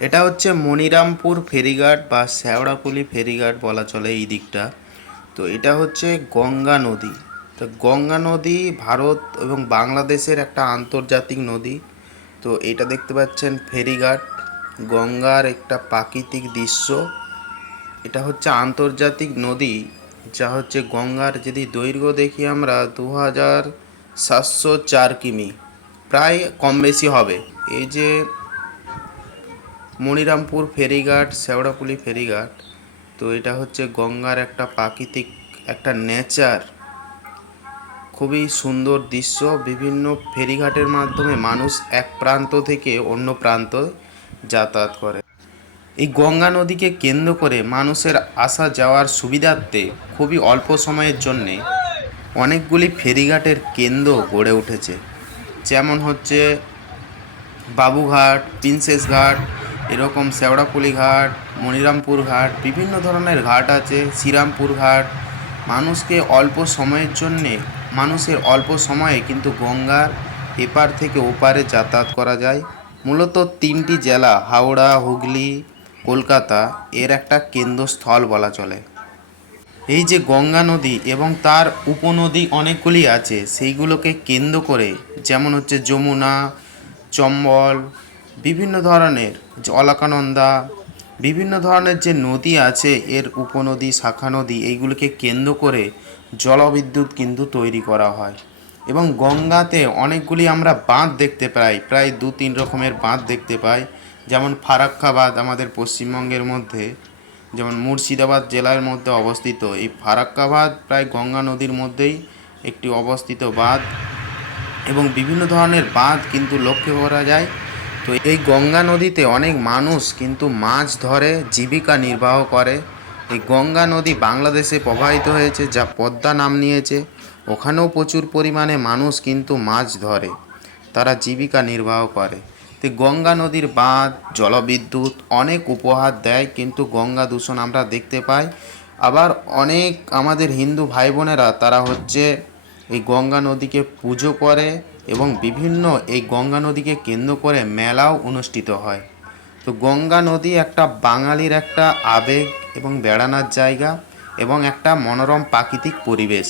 এটা হচ্ছে মনিরামপুর ফেরিঘাট বা শ্যাওড়াপুলি ফেরিঘাট বলা চলে এই দিকটা। তো এটা হচ্ছে গঙ্গা নদী। তো গঙ্গা নদী ভারত এবং বাংলাদেশের একটা আন্তর্জাতিক নদী। তো এটা দেখতে পাচ্ছেন ফেরিঘাট। গঙ্গার একটা প্রাকৃতিক দৃশ্য। এটা হচ্ছে আন্তর্জাতিক নদী, যা হচ্ছে গঙ্গার যদি দৈর্ঘ্য দেখি আমরা দু হাজার সাতশো চার কিমি। প্রায় কম বেশি হবে। এই যে মনিরামপুর ফেরিঘাট, শেওড়াপুলি ফেরিঘাট, তো এটা হচ্ছে গঙ্গার একটা প্রাকৃতিক একটা নেচার খুবই সুন্দর দৃশ্য, বিভিন্ন ফেরিঘাটের মাধ্যমে মানুষ এক প্রান্ত থেকে অন্য প্রান্ত যাতায়াত করে। এই গঙ্গা নদীকে কেন্দ্র করে মানুষের আসা যাওয়ার সুবিধার্থে খুবই অল্প সময়ের জন্যে অনেকগুলি ফেরিঘাটের কেন্দ্র গড়ে উঠেছে। যেমন হচ্ছে বাবুঘাট, প্রিন্সেস ঘাট এরকম শেওড়াপুলি ঘাট, মনিরামপুর ঘাট, বিভিন্ন ধরনের ঘাট আছে, শ্রীরামপুর ঘাট। মানুষকে অল্প সময়ের জন্যে, মানুষের অল্প সময়ে কিন্তু গঙ্গার এপার থেকে ওপারে যাতায়াত করা যায়। মূলত তিনটি জেলা, হাওড়া, হুগলি, কলকাতা, এর একটা কেন্দ্রস্থল বলা চলে। এই যে গঙ্গা নদী এবং তার উপনদী অনেকগুলি আছে, সেইগুলোকে কেন্দ্র করে, যেমন হচ্ছে যমুনা, চম্বল বিভিন্ন ধরনের যে অলকানন্দা, বিভিন্ন ধরনের যে নদী আছে, এর উপনদী শাখা নদী এইগুলোকে কেন্দ্র করে জলবিদ্যুৎ কিন্তু তৈরি করা হয়। এবং গঙ্গাতে অনেকগুলি আমরা বাঁধ দেখতে পাই, প্রায় দু তিন রকমের বাঁধ দেখতে পাই। যেমন ফারাক্কাবাদ আমাদের পশ্চিমবঙ্গের মধ্যে, যেমন মুর্শিদাবাদ জেলার মধ্যে অবস্থিত। এই ফারাক্কাবাদ প্রায় গঙ্গা নদীর মধ্যেই একটি অবস্থিত বাঁধ। এবং বিভিন্ন ধরনের বাঁধ কিন্তু লক্ষ্য করা যায়। তো এই গঙ্গা নদীতে অনেক মানুষ কিন্তু মাছ ধরে, জীবিকা নির্বাহ করে। এই গঙ্গা নদী বাংলাদেশে প্রবাহিত হয়েছে, যা পদ্মা নাম নিয়েছে। ওখানেও প্রচুর পরিমাণে মানুষ কিন্তু মাছ ধরে, তারা জীবিকা নির্বাহ করে। তো গঙ্গা নদীর বাঁধ, জলবিদ্যুৎ অনেক উপহার দেয়, কিন্তু গঙ্গা দূষণ আমরা দেখতে পাই। আবার অনেক আমাদের হিন্দু ভাই বোনেরা তারা হচ্ছে এই গঙ্গা নদীকে পুজো করে এবং বিভিন্ন এই গঙ্গা নদীকে কেন্দ্র করে মেলাও অনুষ্ঠিত হয়। তো গঙ্গা নদী একটা বাঙালির একটা আবেগ এবং বেড়ানোর জায়গা এবং একটা মনোরম প্রাকৃতিক পরিবেশ।